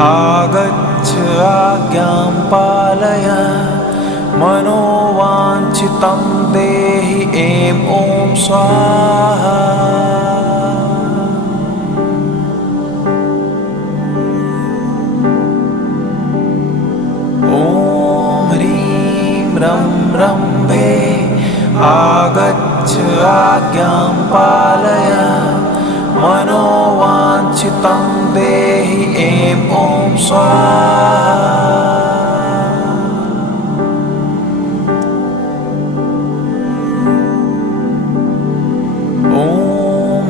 आगच्छ आज्ञां पालय मनोवाञ्छितं देहि ऐं ॐ स्वाहा। ॐ ह्रीं रं रम्भे आगच्छ आज्ञां पालय मनोवाञ्छितं देहि ऐं ॐ स्वाहा। ॐ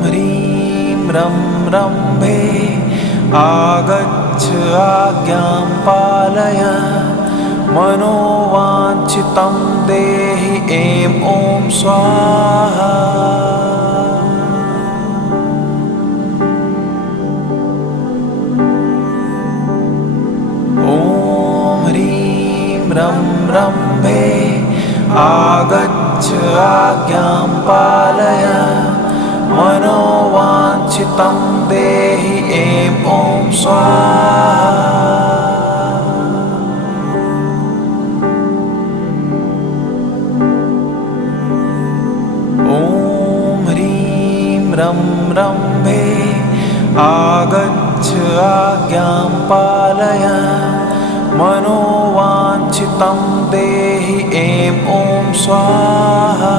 ह्रीं रं रम्भे आगच्छ आज्ञां पालय मनोवाञ्छितं देहि ऐं ॐ स्वाहा। ॐ ह्रीं रं रम्भे आगच्छ आज्ञां पालय मनोवाञ्छितं देहि ऐं ॐ स्वाहा। ॐ ह्रीं रं रम्भे आगच्छ आज्ञां पालय मनोवाञ्छितं देहि ऐं ॐ स्वाहा।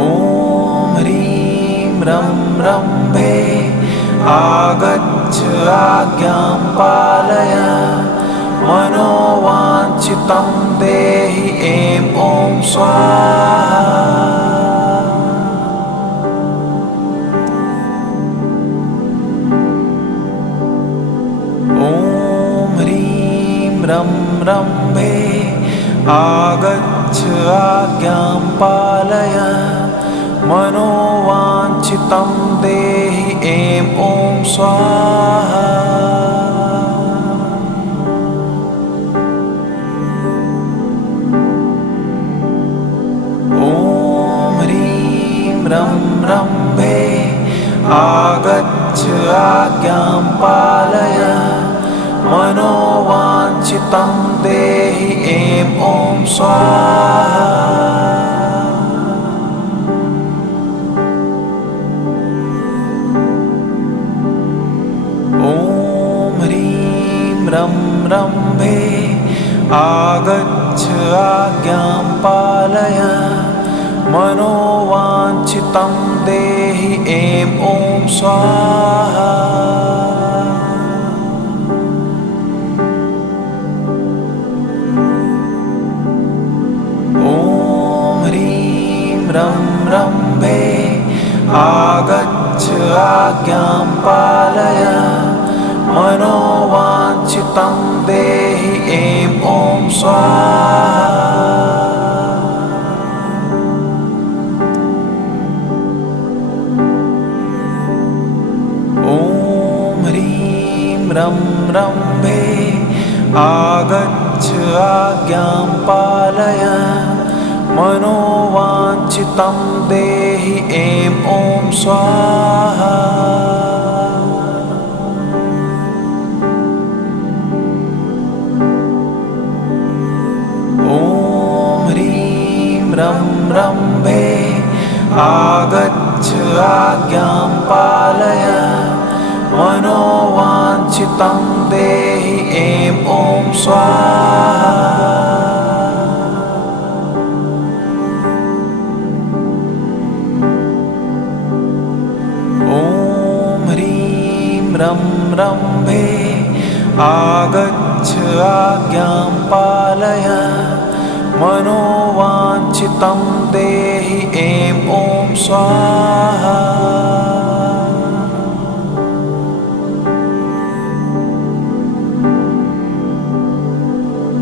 ॐ ह्रीं रं रम्भे आगच्छ आज्ञां पालय मनोवाञ्छितं देहि ऐं ॐ स्वाहा। ॐ ह्रीं रं रम्भे आगच्छ आज्ञां पालय मनोवाञ्छितं देहि ऐं ॐ स्वाहा। ॐ ह्रीं रं रम्भे आगच्छ आज्ञां पालय मनोवाञ्छितं देहि ऐं ॐ स्वाहा। ॐ ह्रीं रं रम्भे आगच्छ आज्ञां पालय मनोवाञ्छितं देहि ऐं ॐ स्वाहा। ॐ ह्रीं रं रम्भे आगच्छ आज्ञां पालय मनोवाञ्छितं देहि ऐं ॐ स्वाहा। ॐ ह्रीं रं रम्भे आगच्छ आज्ञां पालय मनोवाञ्छितं देहि ऐं ॐ स्वाहा। ॐ ह्रीं रं रम्भे आगच्छ आज्ञां पालय मनोवाञ्छितं देहि ऐं ॐ स्वाहा। ॐ ह्रीं रं रम्भे आगच्छ आज्ञां पालय मनोवाञ्छितं देहि ऐं ॐ स्वाहा।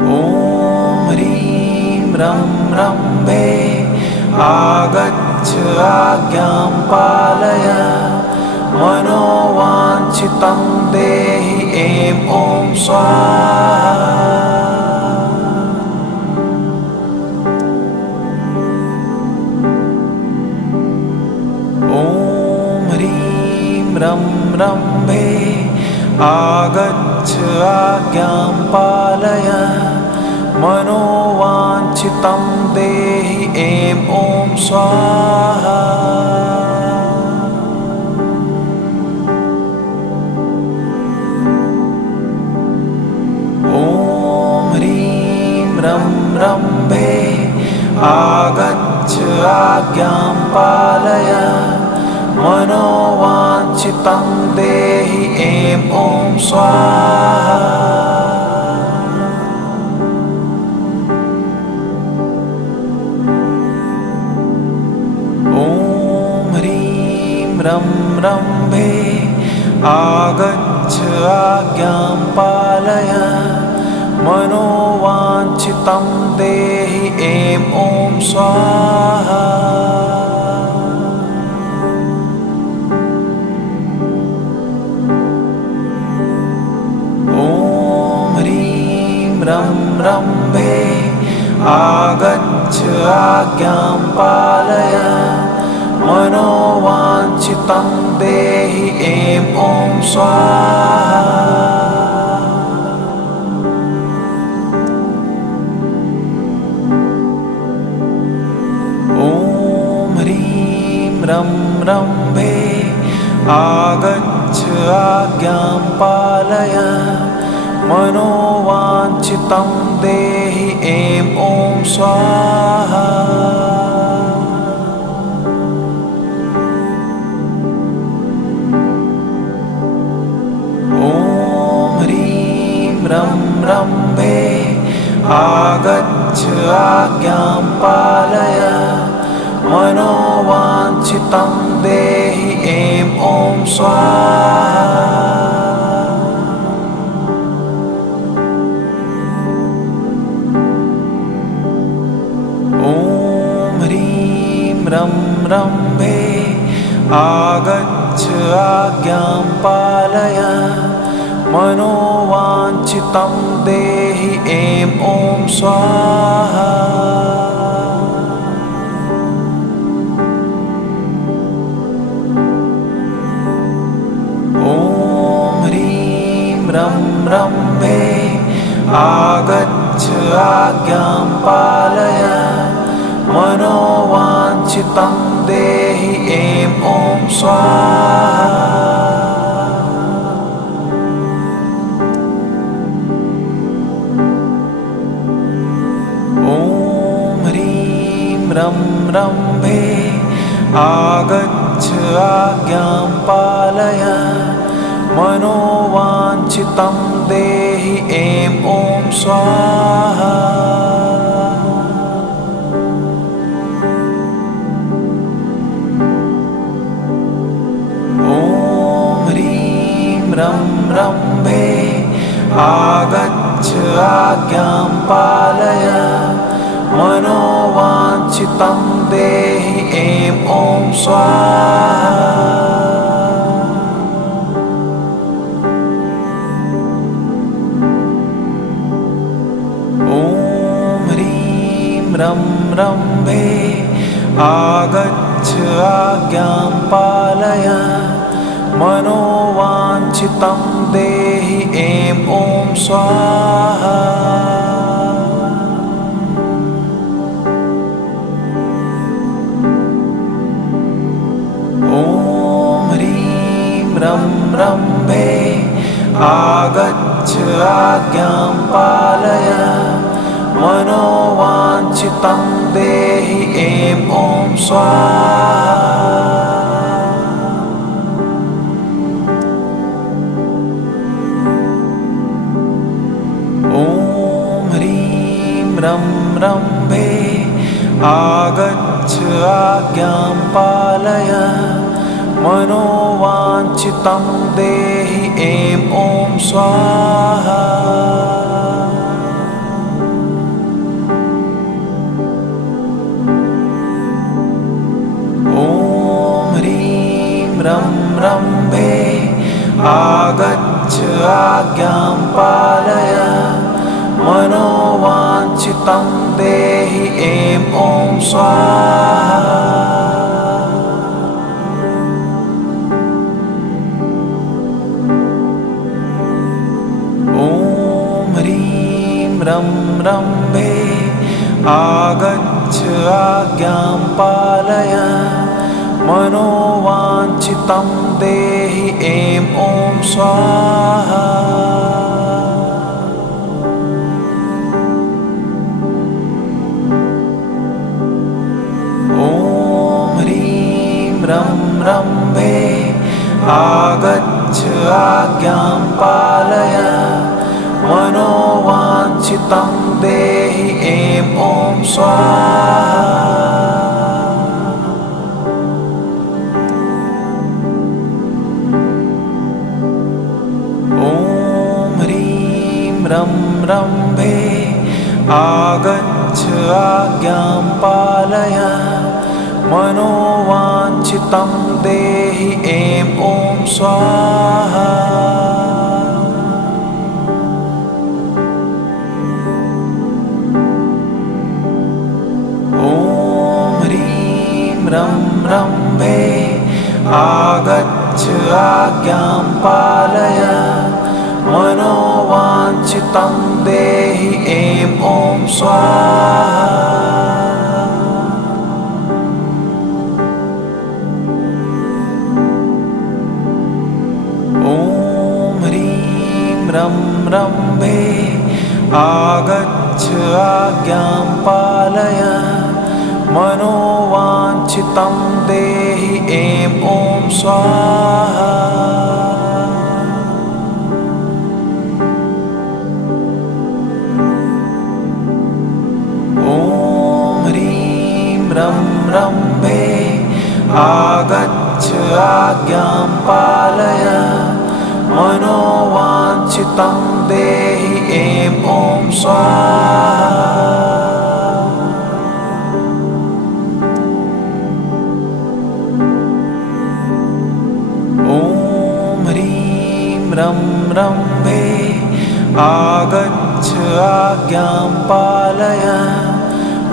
ॐ ह्रीं रं रम्भे आगच्छ आज्ञां पालय मनोवाञ्छितं देहि ऐं ॐ स्वाहा। रं रम्भे आगच्छ आज्ञां पालय मनोवाञ्छितं देहि ऐं ॐ स्वाहा। ॐ ह्रीं रं रम्भे आगच्छ आज्ञां पालय मनोवाञ्छितं देहि ऐं ॐ स्वाहा। ॐ ह्रीं रं रम्भे आगच्छ आज्ञां पालय मनोवाञ्छितं देहि ऐं ॐ स्वाहा। ॐ ह्रीं रं रम्भे आगच्छ आज्ञां पालय मनोवाञ्छितं देहि ऐं ॐ स्वाहा। ॐ ह्रीं रं रम्भे आगच्छ आज्ञां पालय मनोवाञ्छितं देहि ऐं ॐ स्वाहा। ॐ ह्रीं रं रम्भे आगच्छ आज्ञां पालय मनोवाञ्छितं देहि ऐं ॐ स्वाहा। ॐ ह्रीं रं रम्भे आगच्छ आज्ञां पालय मनोवाञ्छितं देहि ऐं ॐ स्वाहा। ॐ ह्रीं रं रम्भे आगच्छ आज्ञां पालय मनोवाञ्छितं देहि ऐं ॐ स्वाहा। ॐ ह्रीं रं रम्भे आगच्छ आज्ञां पालय मनोवाञ्छितं देहि ऐं ॐ स्वाहा। ॐ ह्रीं रं रम्भे आगच्छ आज्ञां पालय मनोवाञ्छितं देहि ऐं ॐ स्वाहा। ॐ ह्रीं रं रम्भे आगच्छ आज्ञां पालय मनोवाञ्छितं देहि ऐं ॐ स्वाहा। ॐ ह्रीं रं रम्भे आगच्छ आज्ञां पालय मनोवाञ्छितं देहि ऐं ॐ स्वाहा। ॐ ह्रीं रं रम्भे आगच्छ आज्ञां पालय मनोवाञ्छितं देहि ऐं ॐ स्वाहा। ॐ ह्रीं रं रम्भे आगच्छ आज्ञां पालय मनोवाञ्छितं देहि ऐं ॐ स्वाहा। रं रम्भे आगच्छ आज्ञां पालय मनोवाञ्छितं देहि ऐं ॐ स्वाहा। ॐ ह्रीं रं रम्भे आगच्छ आज्ञां पालय मनोवाञ्छितं देहि ऐं ॐ स्वाहा। ॐ ह्रीं रं रम्भे आगच्छ आज्ञां पालय मनोवाञ्छितं देहि ऐं ॐ स्वाहा। ॐ ह्रीं रं रम्भे आगच्छ आज्ञां पालय मनोवाञ्छितं देहि ऐं ॐ स्वाहा। ॐ ह्रीं रं रम्भे आगच्छ आज्ञां पालय मनोवाञ्छितं देहि ऐं ॐ स्वाहा। ॐ ह्रीं रं रम्भे आगच्छ आज्ञां पालय मनोवाञ्छितं देहि ऐं ॐ स्वाहा। ॐ ह्रीं रं रम्भे आगच्छ आज्ञां पालय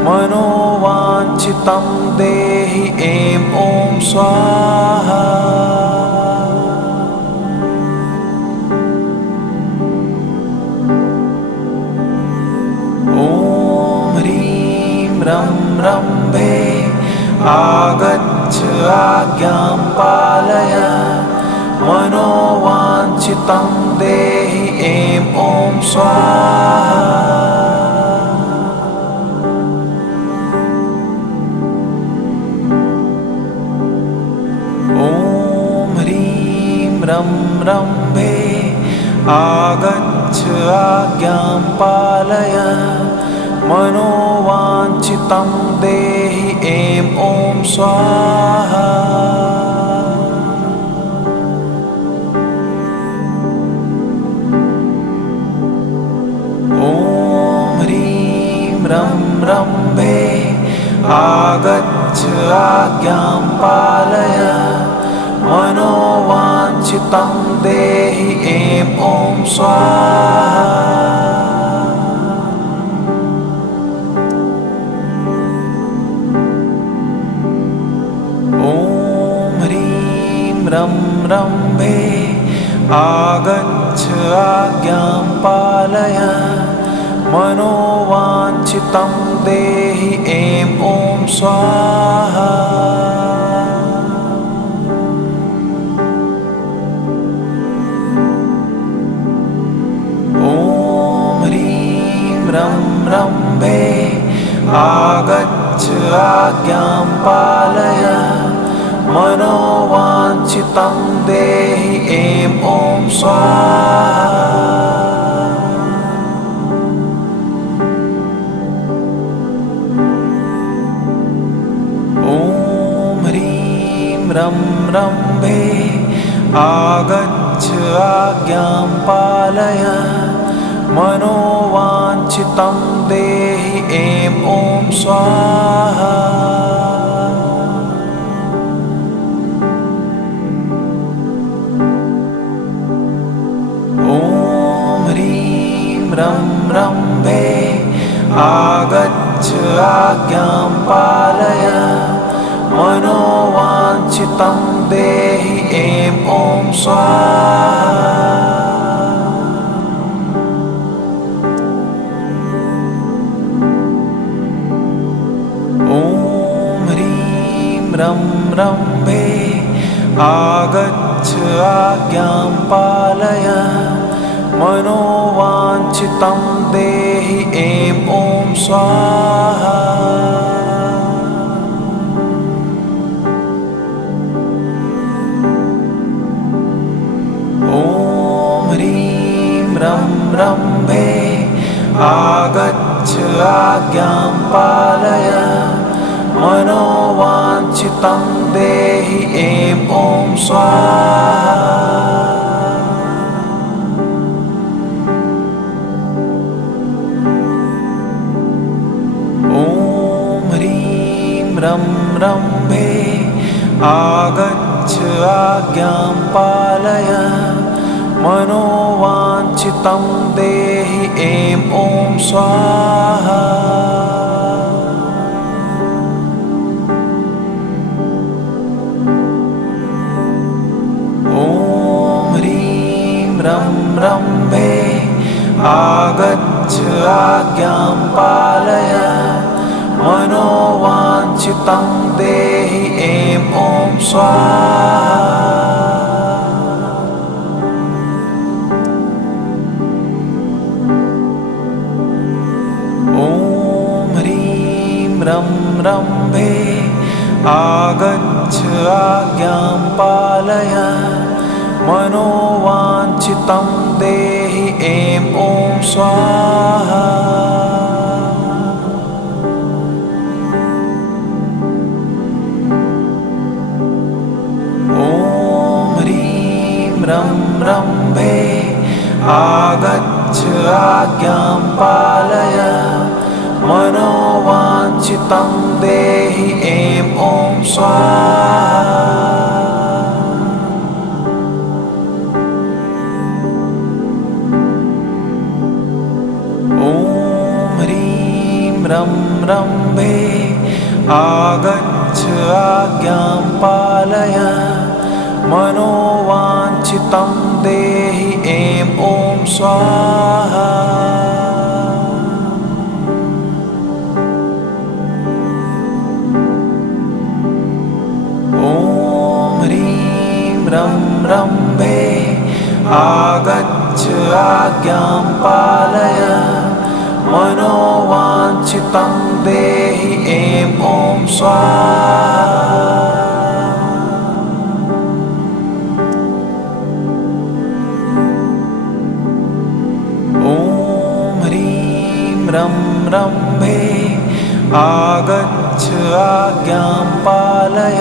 मनोवाञ्छितं देहि ऐं ॐ स्वाहा। ॐ ह्रीं रं रम्भे आगच्छ आज्ञां पालय मनोवाञ्छितं देहि ऐं ॐ स्वाहा। ॐ ह्रीं रं रम्भे आगच्छ आज्ञां पालय मनोवाञ्छितं देहि ऐं ॐ स्वाहा। ॐ ह्रीं रं रम्भे आगच्छ आज्ञां पालय मनोवाञ्छितं देहि ऐं ॐ स्वाहा। ॐ ह्रीं रं रम्भे आगच्छ आज्ञां पालय मनोवाञ्छितं देहि ऐं ॐ स्वाहा। ॐ ह्रीं रं रम्भे आगच्छ आज्ञां पालय मनोवाञ्छितं देहि ऐं ॐ स्वाहा। ॐ ह्रीं रं रम्भे आगच्छ आज्ञां पालय मनोवाञ्छितं देहि ऐं ॐ स्वाहा। ॐ ह्रीं रं रम्भे आगच्छ आज्ञां पालय मनोवाञ्छितं देहि ऐं ॐ स्वाहा। रम्भे आगच्छ आज्ञां पालय मनोवाञ्छितं देहि ऐं ॐ स्वाहा। ॐ ह्रीं रं रम्भे आगच्छ आज्ञां पालय मनोवाञ्छितं देहि ऐं ॐ स्वाहा। ॐ ह्रीं रं रम्भे आगच्छ आज्ञां पालय मनोवाञ्छितं देहि ऐं ॐ स्वाहा। ॐ ह्रीं रं रम्भे आगच्छ आज्ञां पालय मनोवाञ्छितं देहि ऐं ॐ स्वाहा। ॐ ह्रीं रं रम्भे आगच्छ आज्ञां पालय मनोवाञ्छितं देहि ऐं ॐ स्वाहा। ॐ ह्रीं रं रम्भे आगच्छ आज्ञां पालय मनोवाञ्छितं देहि ऐं ॐ स्वाहा। ॐ ह्रीं रं रम्भे आगच्छ आज्ञां पालय मनोवाञ्छितं देहि ऐं ॐ स्वाहा। ॐ ह्रीं रं रम्भे आगच्छ आज्ञां पालय मनोवाञ्छितं देहि ऐं ॐ स्वाहा। ॐ ह्रीं रं रम्भे आगच्छ आज्ञां पालय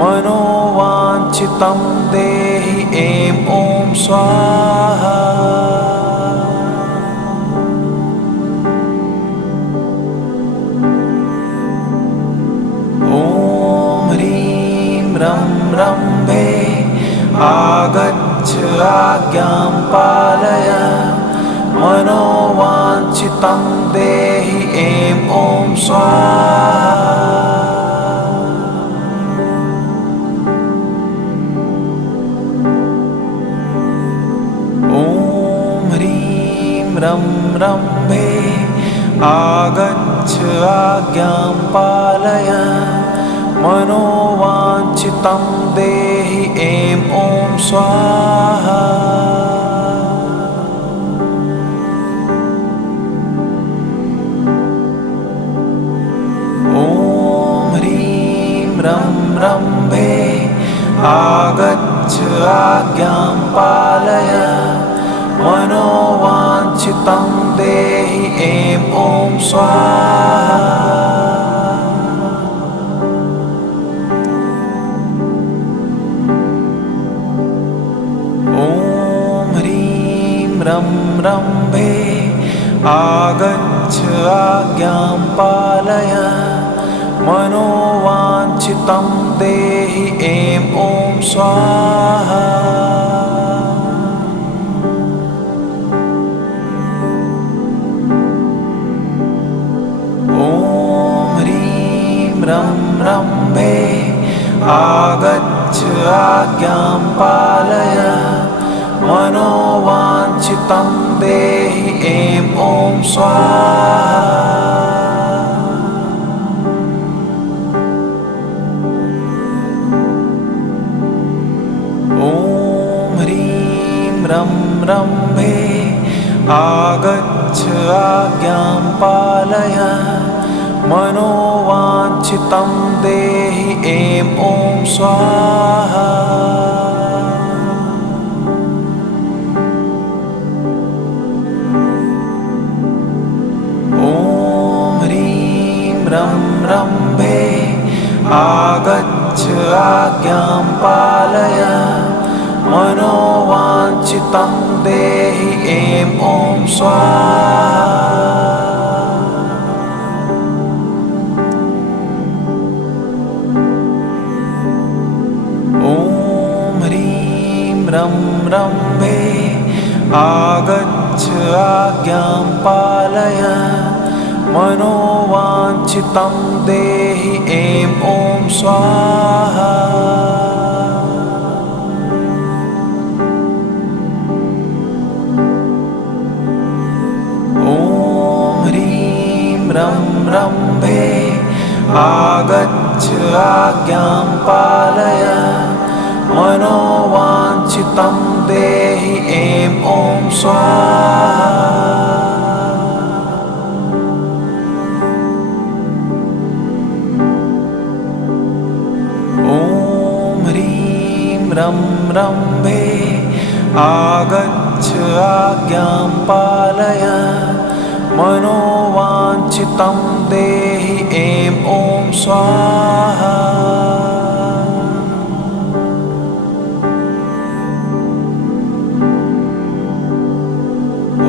मनोवाञ्छितं देहि ऐं ॐ स्वाहा। ॐ ह्रीं रं रम्भे आगच्छ आज्ञां पालय मनोवाञ्छितं देहि ऐं ॐ स्वाहा। ॐ ह्रीं रं रम्भे आगच्छ आज्ञां पालय मनोवाञ्छितं देहि ऐं ॐ स्वाहा। ॐ ह्रीं रं रम्भे आगच्छ आज्ञां पालय मनोवाञ्छितं देहि ऐं ॐ स्वाहा। ॐ ह्रीं रं रम्भे आगच्छ आज्ञां पालय मनोवाञ्छितं देहि ऐं ॐ स्वाहा। ॐ ह्रीं रं रम्भे आगच्छ आज्ञां पालय मनोवाञ्छितं देहि ऐं ॐ स्वाहा। रं रम्भे आगच्छ आज्ञां पालय मनोवाञ्छितं देहि ऐं ॐ स्वाहा। ॐ ह्रीं रं रम्भे आगच्छ आज्ञां पालय मनोवाञ्छितं देहि ऐं ॐ स्वाहा। ॐ ह्रीं रं रम्भे आगच्छ आज्ञां पालय मनोवाञ्छितं देहि ऐं ॐ स्वाहा। ॐ ह्रीं रं रम्भे आगच्छ आज्ञां पालय मनोवाञ्छितं देहि ऐं ॐ स्वाहा। ॐ ह्रीं रं रम्भे आगच्छ आज्ञां पालय मनोवाञ्छितं देहि ऐं ॐ स्वाहा।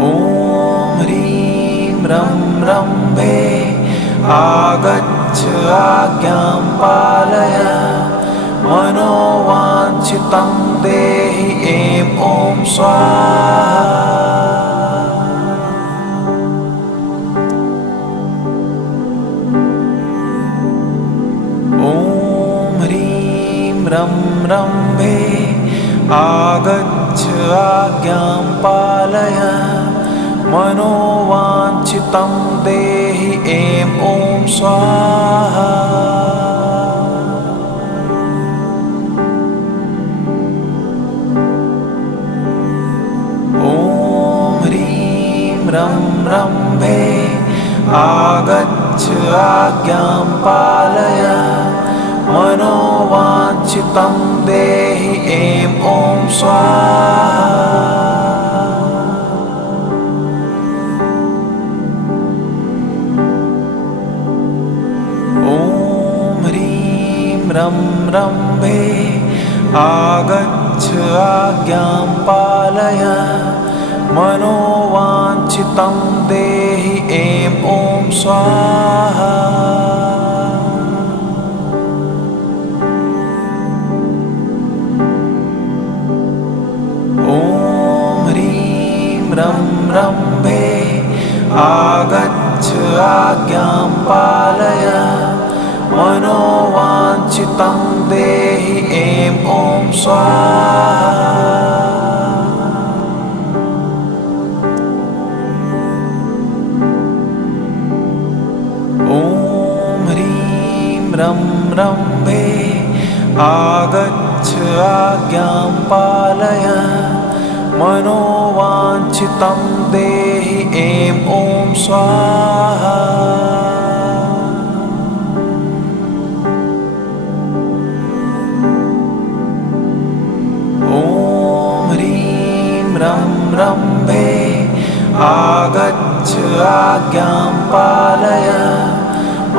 ॐ ह्रीं रं रम्भे आगच्छ आज्ञां पालय मनोवाञ्छितं देहि ऐं ॐ स्वाहा। ॐ ह्रीं रं रम्भे आगच्छ आज्ञां पालय मनोवाञ्छितं देहि ऐं ॐ स्वाहा। ॐ ह्रीं रं रम्भे आगच्छ आज्ञां पालय मनोवाञ्छितं देहि ऐं ॐ स्वाहा। ॐ ह्रीं रं रम्भे आगच्छ आज्ञां पालय मनोवाञ्छितं देहि ऐं ॐ स्वाहा। ॐ ह्रीं रं रम्भे आगच्छ आज्ञां पालय मनोवाञ्छितं देहि ऐं ॐ स्वाहा। ॐ ह्रीं रं रम्भे आगच्छ आज्ञां पालय मनोवाञ्छितं देहि ऐं ॐ स्वाहा। ॐ ह्रीं रं रम्भे आगच्छ आज्ञां पालय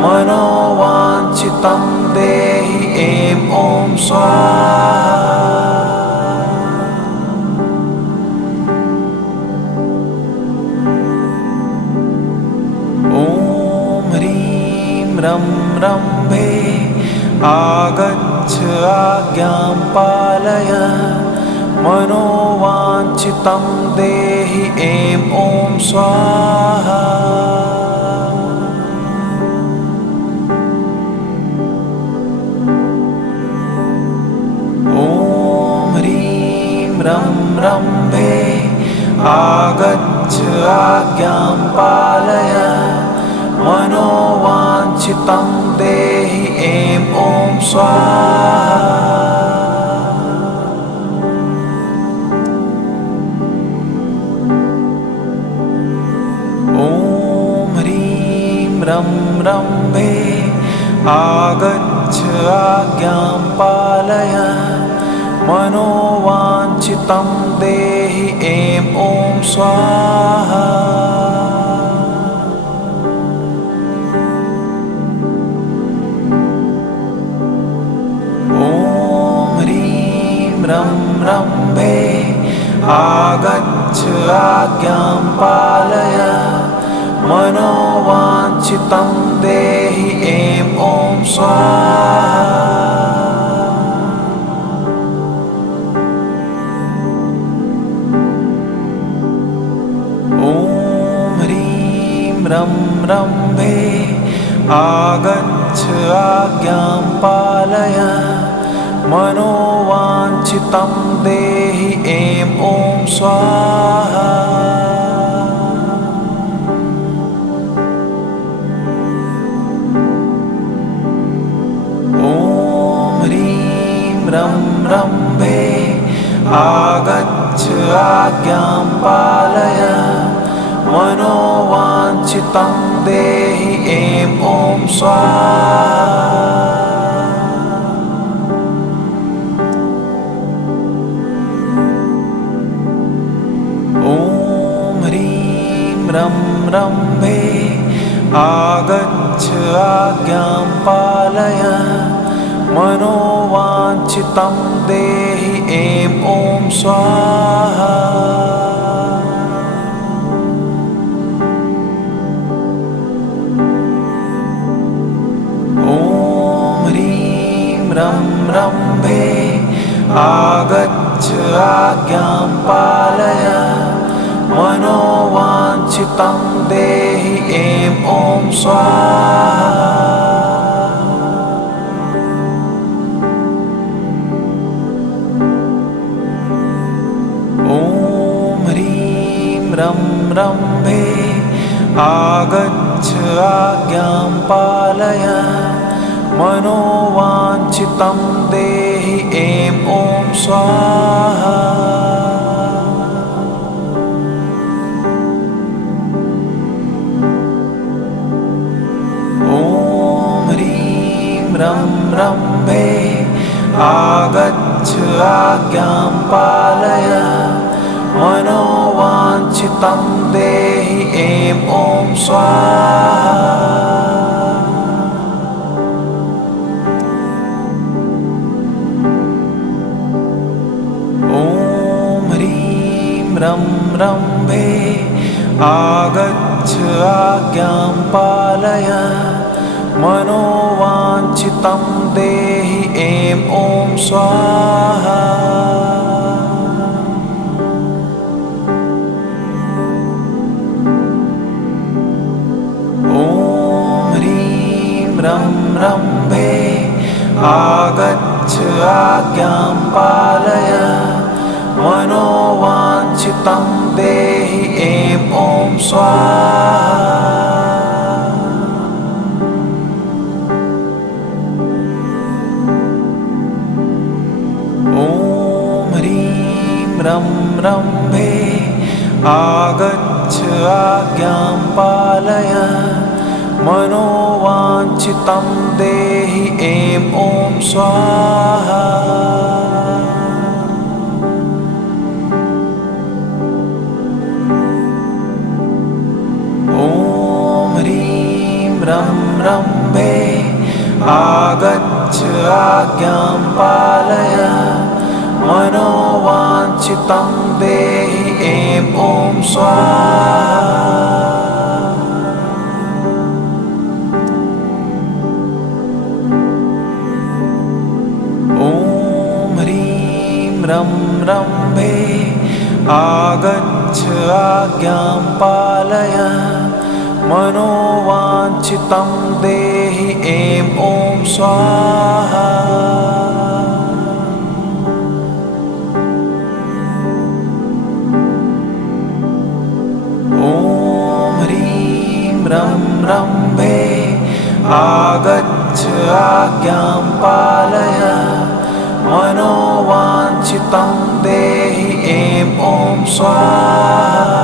मनोवाञ्छितं देहि ऐं ॐ स्वाहा। ॐ ह्रीं रं रम्भे आगच्छ आज्ञां पालय मनोवाञ्छितं देहि ऐं ॐ स्वाहा। ॐ ह्रीं रं रम्भे आगच्छ आज्ञां पालय मनोवाञ्छितं देहि ऐं ॐ स्वाहा। रम्भे आगच्छ आज्ञां पालय मनोवाञ्छितं देहि ऐं ॐ स्वाहा ॐ ह्रीं रम्भे आगच्छ आज्ञां पालय मनोवाञ्छितं देहि ऐं ॐ स्वाहा ॐ ह्रीं रम्भे आगच्छ आज्ञां पालय मनोवाञ्छितं देहि ऐं ॐ स्वाहा ॐ ह्रीं रम्भे आगच्छ आज्ञां पालय मनोवाञ्छितं देहि ऐं ॐ स्वाहा ॐ ह्रीं रम्भे आगच्छ आज्ञां पालय मनोवाञ्छितं देहि ऐं ॐ स्वाहा ॐ ह्रीं रम्भे आगच्छ आज्ञां पालय मनोवाञ्छितं देहि ऐं ॐ स्वाहा ॐ ह्रीं रम्भे आगच्छ आज्ञां पालय मनोवाञ्छितं देहि ऐं ॐ स्वाहा ॐ ह्रीं रम्भे आगच्छ आज्ञां पालय मनोवाञ्छितं देहि ऐं ॐ स्वाहा ॐ ह्रीं रम्भे आगच्छ आज्ञां पालय मनोवाञ्छितं देहि ऐं ॐ स्वाहा ॐ ह्रीं रम्भे आगच्छ आज्ञां पालय मनोवाञ्छितं देहि ऐं ॐ स्वाहा ॐ ह्रीं रम्भे आगच्छ आज्ञां पालय मनोवाञ्छितं देहि ऐं ॐ स्वाहा ॐ ह्रीं रम्भे आगच्छ आज्ञां पालय मनोवाञ्छितं देहि ऐं ॐ स्वाहा ॐ ह्रीं रम्भे आगच्छ आज्ञां पालय मनोवाञ्छितं देहि ऐं ॐ स्वाहा ॐ ह्रीं रम्भे आगच्छ आज्ञां पालय मनोवाञ्छितं देहि ऐं ॐ स्वाहा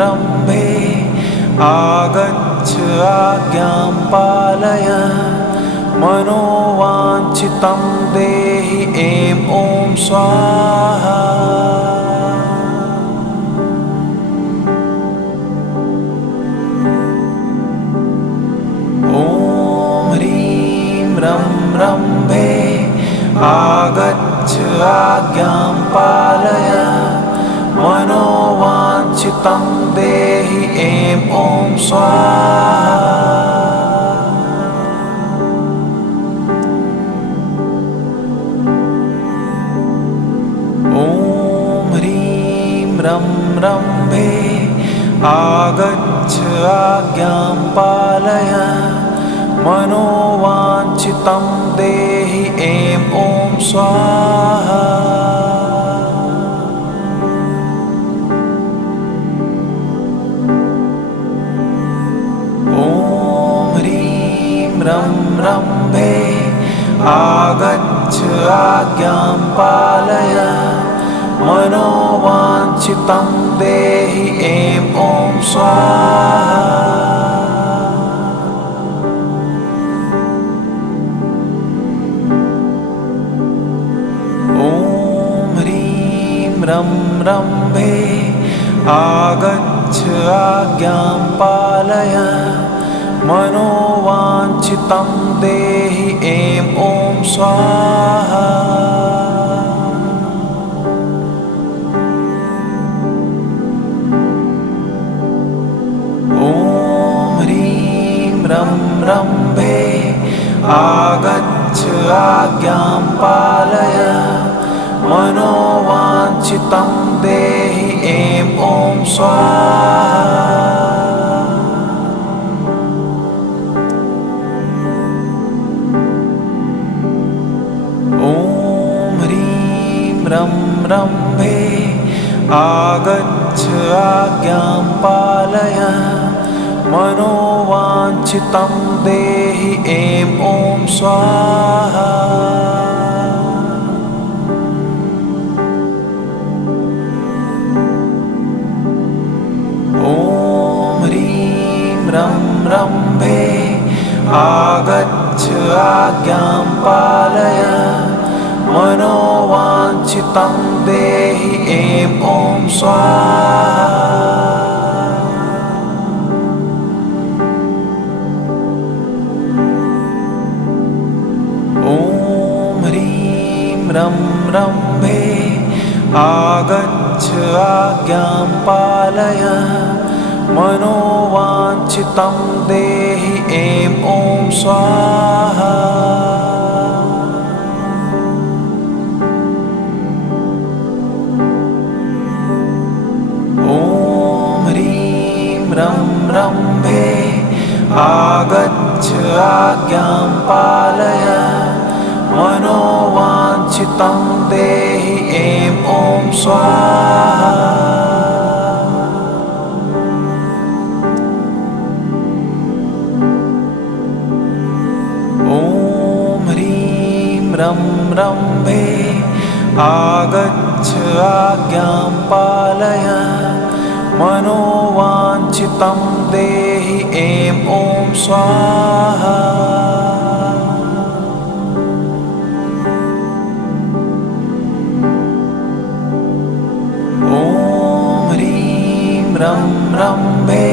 रम्भे आगच्छ आज्ञां पालय मनोवाञ्छितं देहि ऐं ॐ स्वाहा। ॐ ह्रीं रम्भे आगच्छ आज्ञां पालय मनोवाञ्छितं देहि ऐं ॐ स्वाहा। ॐ ह्रीं रम्भे आगच्छ आज्ञां पालय मनोवाञ्छितं देहि ऐं ॐ स्वाहा। ॐ ह्रीं रम्भे आगच्छ आज्ञां पालय मनोवाञ्छितं देहि ऐं ॐ स्वाहा। ॐ ह्रीं रम्भे आगच्छ आज्ञां पालय मनोवाञ्छितं देहि ऐं ॐ स्वाहा। ॐ ह्रीं रम्भे आगच्छ आज्ञां पालय मनोवाञ्छितं देहि ऐं ॐ स्वाहा। ॐ ह्रीं रम्भे आगच्छ आज्ञां पालय मनोवाञ्छितं देहि ऐं ॐ स्वाहा। ॐ ह्रीं रम्भे आगच्छ आज्ञां पालय मनोवाञ्छितं देहि ऐं ॐ स्वाहा। ॐ ह्रीं रम्भे आगच्छ आज्ञां पालय मनोवाञ्छितं देहि ऐं ॐ स्वाहा। ॐ ह्रीं रम्भे आगच्छ आज्ञां पालय मनोवाञ्छितं देहि ऐं ॐ स्वाहा। ॐ ह्रीं रम्भे आगच्छ आज्ञां पालय मनोवाञ्छितं देहि ऐं ॐ स्वाहा। ॐ ह्रीं रम्भे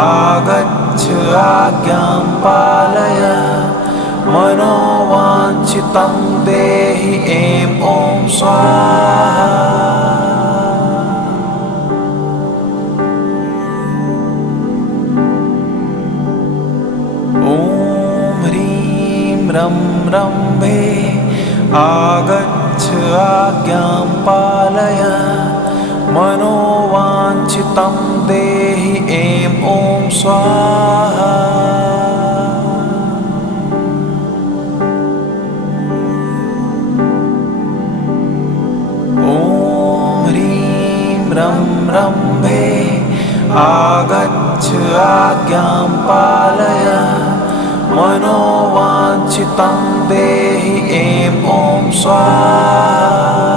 आगच्छ आज्ञां पालय मनोवाञ्छितं देहि ऐं ॐ स्वाहा। ॐ ह्रीं रम्भे आगच्छ आज्ञां पालय मनोवाञ्छितं देहि ऐं ॐ स्वाहा। ॐ ह्रीं रम्भे आगच्छ आज्ञां पालय मनोवाञ्छितं देहि ऐं ॐ स्वाहा।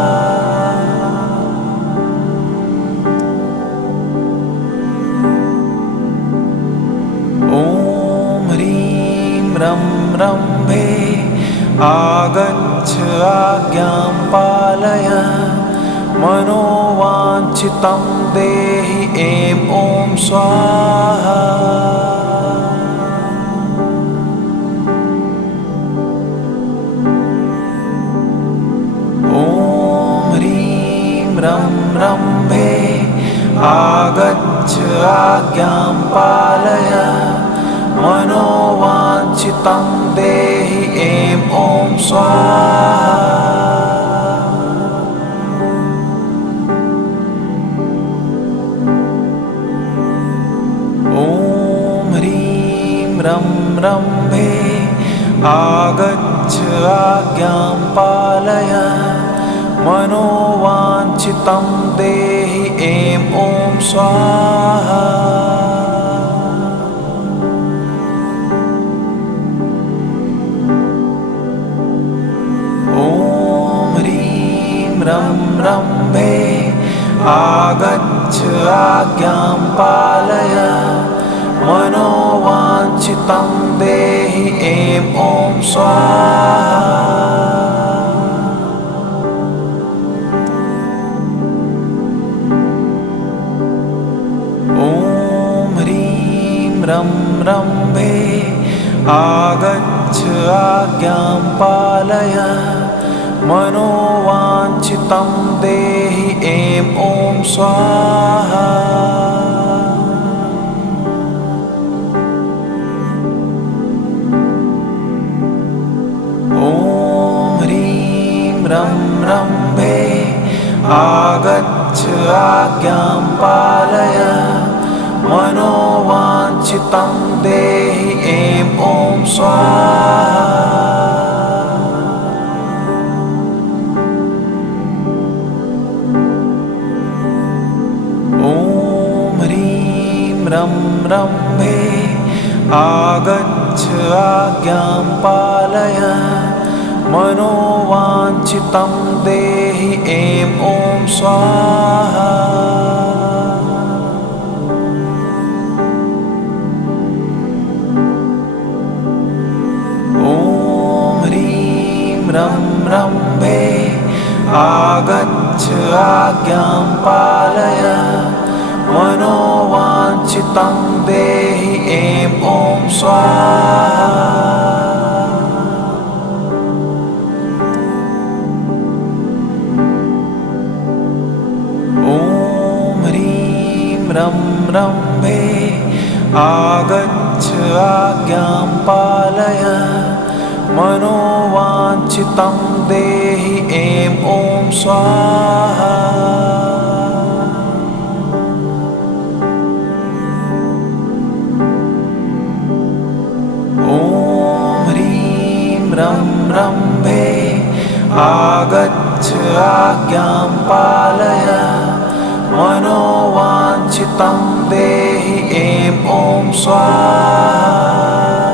रं रम्भे आगच्छ आज्ञां पालय मनोवाञ्छितं देहि ऐं ॐ स्वाहा। ॐ ह्रीं रं रम्भे आगच्छ आज्ञां पालय मनोवाञ्छितं देहि ऐं ॐ स्वाहा। ॐ ह्रीं रं रम्भे आगच्छ आज्ञां पालय मनोवाञ्छितं देहि ऐं ॐ स्वाहा। ॐ ह्रीं रं रम्भे आगच्छ आज्ञां पालय मनोवाञ्छितं देहि ऐं ॐ स्वाहा। ॐ ह्रीं रं रम्भे आगच्छ आज्ञां पालय मनोवाञ्छितं देहि ऐं ॐ स्वाहा। ॐ ह्रीं रं रम्भे आगच्छ आज्ञां पालय मनोवाञ्छितं देहि ऐं ॐ स्वाहा। ॐ ह्रीं रं रम्भे आगच्छ आज्ञां पालय मनोवाञ्छितं देहि ऐं ॐ स्वाहा। ॐ ह्रीं रं रम्भे आगच्छ आज्ञां पालय मनोवाञ्छितं देहि ऐं ॐ स्वाहा। ॐ ह्रीं रं रम्भे आगच्छ आज्ञां पालय मनोवाञ्छितं देहि ऐं ॐ स्वाहा। ॐ ह्रीं रं रम्भे आगच्छ आज्ञां पालय मनोवाञ्छितं देहि ऐं ॐ स्वाहा।